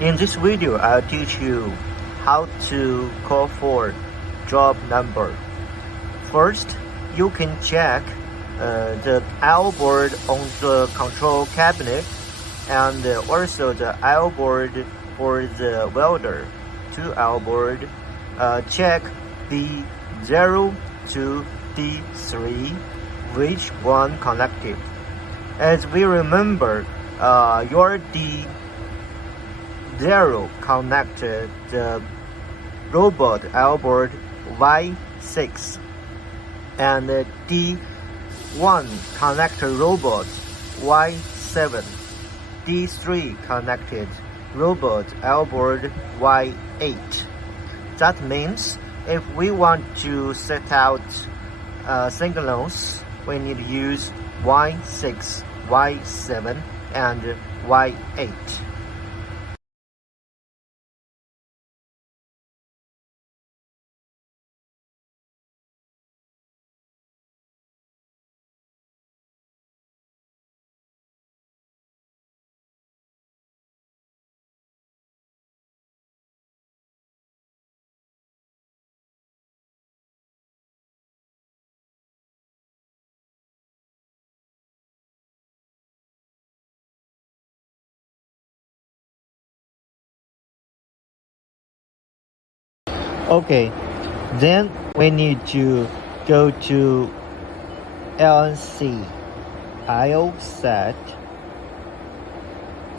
In this video, I'll teach you how to call for job number. First, you can check the I/O board on the control cabinet and also the I/O board for the welder. To I/O board, check D0 to D3, which one connected. As we remember, your D0 connected the robot I/O board Y6, and D1 connected robot Y7, D3 connected robot I/O board Y8. That means if we want to set out signals, we need to use Y6, Y7, and Y8. Okay, then we need to go to LNC, IO set,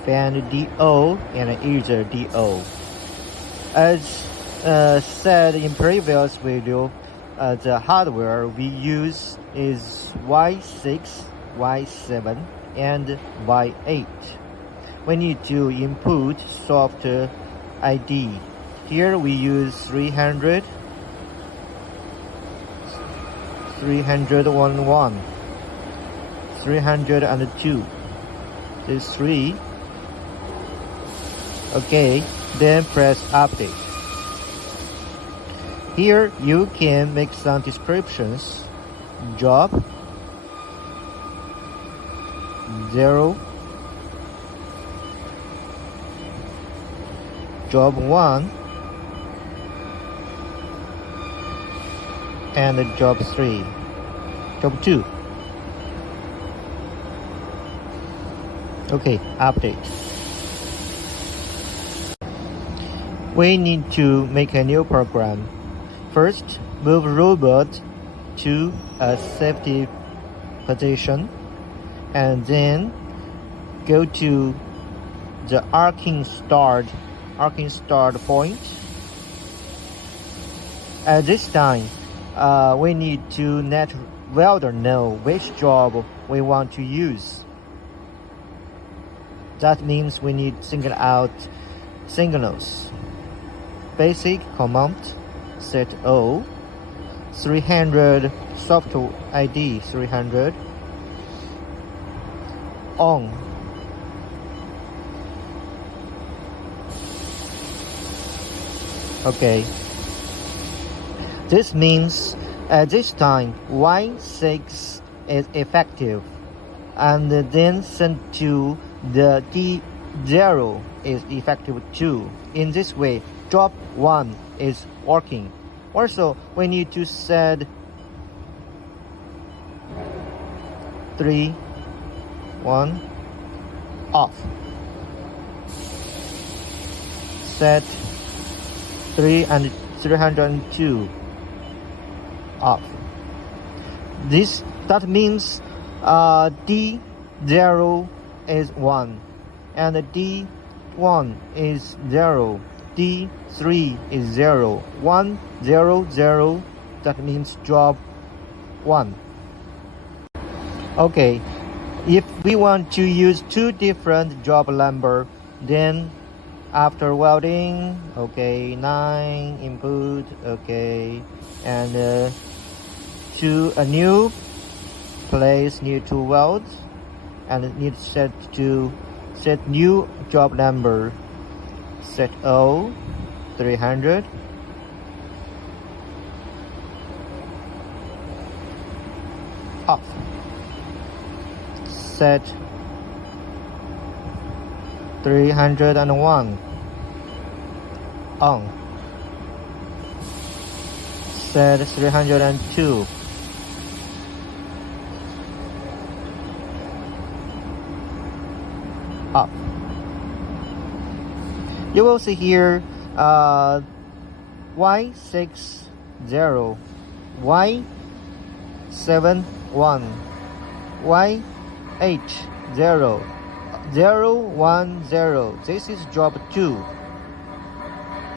find DO and user DO. As said in previous video, the hardware we use is Y6, Y7, and Y8. We need to input soft ID. Here we use 300, 301, 302. This 3. Okay, then press update. Here you can make some descriptions. Job 0, job 1, and job 3, job 2. Okay, update. We need to make a new program. First, move robot to a safety position, and then go to the arcing start point. At this time, we need to let welder know which job we want to use. That means we need to single out signals. Basic command, set O, 300 soft ID 300, on. Okay. This means at this time Y6 is effective, and then sent to the D0 is effective too. In this way, job 1 is working. Also, we need to set 3, 1 off. Set 3 and 302 off. That means D0 is 1, and D1 is 0, D3 is 0, 1, 0, 0. That means job 1. Okay, if we want to use two different job number, then after welding, okay, 9 input, okay, and to a new place need to weld, and it needs set new job number. Set O 300, off. Set 301, on. Set 302. Up. You will see here Y60, Y71, YH0, 010. This is job 2.